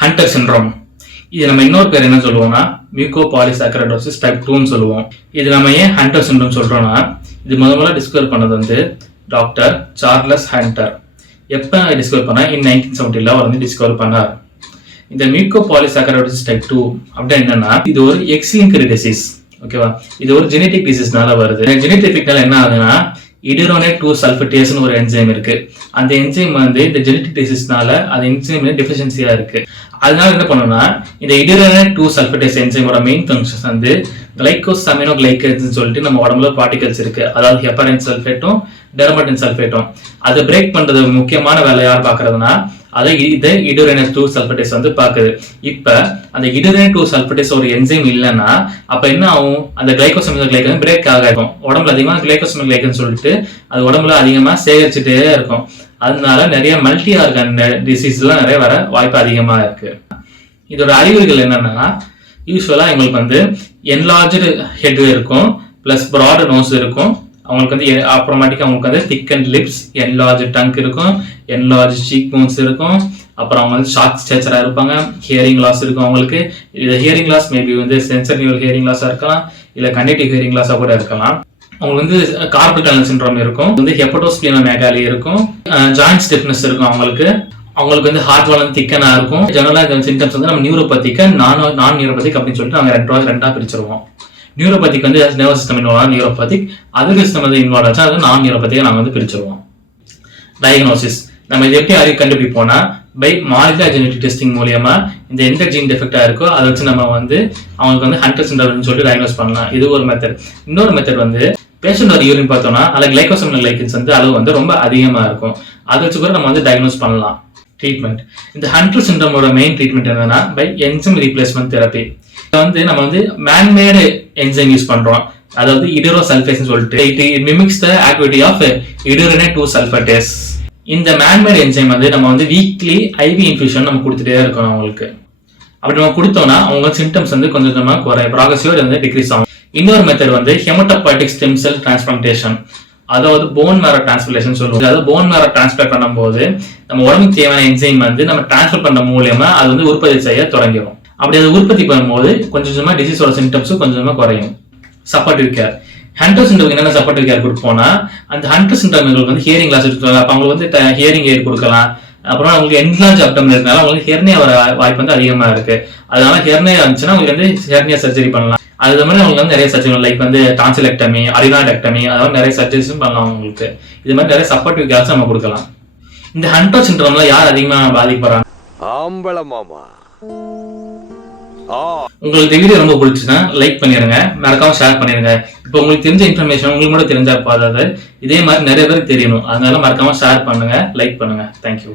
Hunter syndrome. இது நம்ம இன்னொரு பேர் என்ன சொல்லுவோம்னா மியூகோபாலிசாக்கரைடோசிஸ் டைப் 2ன்னு சொல்லுவோம். இது நம்ம ஏன் ஹண்டர் சிண்ட்ரோம் சொல்றோம்னா, இது முதல்ல டிஸ்கவர் பண்ணது வந்து டாக்டர் சார்லஸ் ஹண்டர். எப்ப டிஸ்கவர் பண்ணா, இன் 1970 அவர் வந்து டிஸ்கவர் பண்ணார். இந்த மியூகோபாலிசாக்கரைடோசிஸ் டைப் 2 அப்படின்னா என்னன்னா, இது ஒரு எக்ஸ்-லிங்க்டு டிசீஸ். ஓகேவா, இது ஒரு ஜெனடிக் டிசீஸ்னால வருது. ஜெனடிக்னால என்ன ஆகுதுன்னா, இடிரோனேட் 2 சல்ஃபேட்டேஸ்னு ஒரு என்சைம் இருக்கு. அந்த என்சைம் வந்து இந்த ஜெனடிக் டிசீஸ்னால அந்த என்சைம் டெஃபிஷியன்சியா இருக்கு. அதனால என்ன பண்ணணும்னா, இந்த இடிரோனேட் 2 சல்ஃபேட்டேஸ் என்சைமோட மெயின் ஃபங்க்ஷன்ஸ் வந்து கிளைகோசமினோகிளைகேன்ஸ்னு சொல்லிட்டு நம்ம உடம்புல பார்ட்டிகல்ஸ் இருக்கு. அதாவது ஹெப்பரைன் சல்ஃபேட்டும் டெர்மட்டின் சல்ஃபேட்டும். அதை பிரேக் பண்றது முக்கியமான வேலை யார் பாக்குறதுன்னா, அதை இடிரோனேட் 2 சல்ஃபேட்டேஸ் வந்து பாக்குது. இப்ப அந்த இடிரோனேட் 2 சல்ஃபேட்டேஸ் ஒரு என்சைம் இல்லைன்னா அப்ப என்ன ஆகும், அந்த கிளைகோசமினோகிளைகன் பிரேக் ஆகும். உடம்புல அதிகமா கிளைகோசமினோகிளைகன் சொல்லிட்டு அது உடம்புல அதிகமா சேகரிச்சுட்டே இருக்கும். அதனால நிறைய மல்டி ஆர்கன் டிசீஸ் எல்லாம் நிறைய வர வாய்ப்பு அதிகமா இருக்கு. இதோட அறிகுறிகள் என்னன்னா, யூஸ்வலா எங்களுக்கு வந்து என்லார்ஜ்டு ஹெட் இருக்கும், பிளஸ் ப்ராட் நோஸ் இருக்கும். அவங்களுக்கு வந்து அப்புறமாட்டிக்கு அவங்களுக்கு வந்து thick and lips, enlarge tongue இருக்கும், என்லார்ஜ் சீக் போன்ஸ் இருக்கும். அப்புறம் அவங்க வந்து ஷார்ட் ஸ்டேச்சரா இருப்பாங்க. ஹியரிங் லாஸ் இருக்கும் அவங்களுக்கு. இது ஹியரிங் லாஸ் மேபி வந்து சென்சரிவல் ஹியரிங் லாஸா இருக்கலாம், இல்ல கனெக்டிவ் ஹியரிங் லாஸா கூட இருக்கலாம். அவங்களுக்கு வந்து கார்பல் டனல் சிண்ட்ரோம் இருக்கும், வந்து ஹெப்படோஸ்பிளினோமெகாலி இருக்கும், ஜாயிண்ட் ஸ்டிஃப்னஸ் இருக்கும் அவங்களுக்கு. அவங்களுக்கு வந்து ஹார்ட் வால் வந்து திக்கனா இருக்கும். ஜெனரலா இந்த சிம்டம்ஸ் வந்து நம்ம நியூரோபதிக்கு நான் நியூரோபதிக் அப்படின்னு சொல்லிட்டு நாங்க ரெண்டா பிரிச்சிருவோம். நியூரோபதிக் வந்து nervous system involve neuropathic, other system வந்து இன்வால்வ் ஆச்சு அது நான் நியூரோபதியை நாங்க வந்து பிரிச்சிருவோம். டயக்னோசிஸ் நம்ம இது எப்படி கண்டுபிடிப்போம்னா, பை மாலிகுலர் ஜெனடிக் டெஸ்டிங் மூலியமா இந்த எந்த ஜீன் டெஃபெக்டா இருக்கோ அதை வச்சு நம்ம வந்து அவங்களுக்கு வந்து ஹண்டர் சிண்ட்ரோம்னு சொல்லி டயக்னோஸ் பண்ணலாம். இது ஒரு மெத்தட். இன்னொரு மெத்தட் வந்து பேஷண்டோட யூரின் பார்த்தோம்னா அதில் கிளைகோசமினோகிளைகன்ஸ் வந்து அளவு வந்து ரொம்ப அதிகமா இருக்கும். அதை வச்சு கூட நம்ம வந்து டயக்னோஸ் பண்ணலாம். ட்ரீட்மெண்ட், இந்த ஹண்டர் சிண்ட்ரோமோட மெயின் ட்ரீட்மெண்ட் என்னன்னா பை என்சைம் ரீப்ளேஸ்மெண்ட் தெரப்பி. வந்து நம்ம வந்து மேன்மேடு என்சைம் யூஸ் பண்றோம். அதாவது இடிரோ சல்ஃபேஸ் சொல்லிட்டு it mimics the activity of iduronate 2 sulfatase. இந்த மேன்மேட் என்சைம் வந்து நம்ம வந்து வீக்லி ஐவி இன்ஃபியூஷன் நம்ம கொடுத்துட்டே இருக்கணும் அவங்களுக்கு. அப்படி நம்ம கொடுத்தோம்னா அவங்க சிம்டம்ஸ் வந்து கொஞ்சம் கொஞ்சமா குறையும், ப்ராக்ரஸிவா வந்து டிக்ரீஸ் ஆகும். இன்னொரு மெத்தட் வந்து ஹெமட்டோபாய்டிக் ஸ்டெம் செல் டிரான்ஸ்பிளான்டேஷன், அதாவது போன் மேரோ டிரான்ஸ்பிளேஷன் சொல்லுவோம். அதாவது போன் மேரோ டிரான்ஸ்பிளான்ட் பண்ணும்போது நம்ம உடம்புக்கு தேவையான என்சைம் வந்து நம்ம டிரான்ஸ்ஃபர் பண்ண மூலியமா அது வந்து உற்பத்தி செய்ய தொடங்கிடும். அப்படி அதை உற்பத்தி பண்ணும்போது கொஞ்சம் கொஞ்சமா டிசீஸோட சிம்டம்ஸும் கொஞ்சம் கொஞ்சமா குறையும். சப்போர்ட்டிவ் கேர், ஹண்டர் சிண்ட்ரோம் என்னென்ன சப்போர்ட்டிவ் கேர் கொடுப்போம்னா, அந்த ஹண்டர் சிண்ட்ரோம் வந்து ஹியரிங் லாஸ் இருக்காங்க, அப்ப அவங்களுக்கு வந்து ஹியரிங் எய்ட் கொடுக்கலாம். அப்புறம் அவங்களுக்கு என்லார்ஜ் அப்டமன் இருக்கனால அவங்களுக்கு ஹெர்னியா வர வாய்ப்பு வந்து அதிகமா இருக்கு. அதனால ஹெர்னியா இருந்துச்சுன்னா அவங்களுக்கு வந்து ஹெர்னியா சர்ஜரி பண்ணலாம். அது மாதிரி அவங்களுக்கு வந்து நிறைய சர்ஜரி லைக் வந்து டான்சிலெக்டமி, அரினாடெக்டமி, அதாவது நிறைய சர்ஜரிஸும் பண்ணலாம் அவங்களுக்கு. இது மாதிரி நிறைய சப்போர்ட்டிவ் கேர்ஸ் நம்ம கொடுக்கலாம். இந்த ஹண்டர் சிண்ட்ரோம்ல யார் அதிகமா பாதிக்கப்படுறாங்க? உங்களுக்கு வீடியோ ரொம்ப பிடிச்சுன்னா லைக் பண்ணிருங்க, மறக்காம ஷேர் பண்ணிருங்க. இப்போ உங்களுக்கு தெரிஞ்ச இன்ஃபர்மேஷன் உங்களுக்கு கூட தெரிஞ்சா போதாது, இதே மாதிரி நிறைய பேருக்கு தெரியணும். அதனால மறக்காம ஷேர் பண்ணுங்க, லைக் பண்ணுங்க. தேங்க்யூ.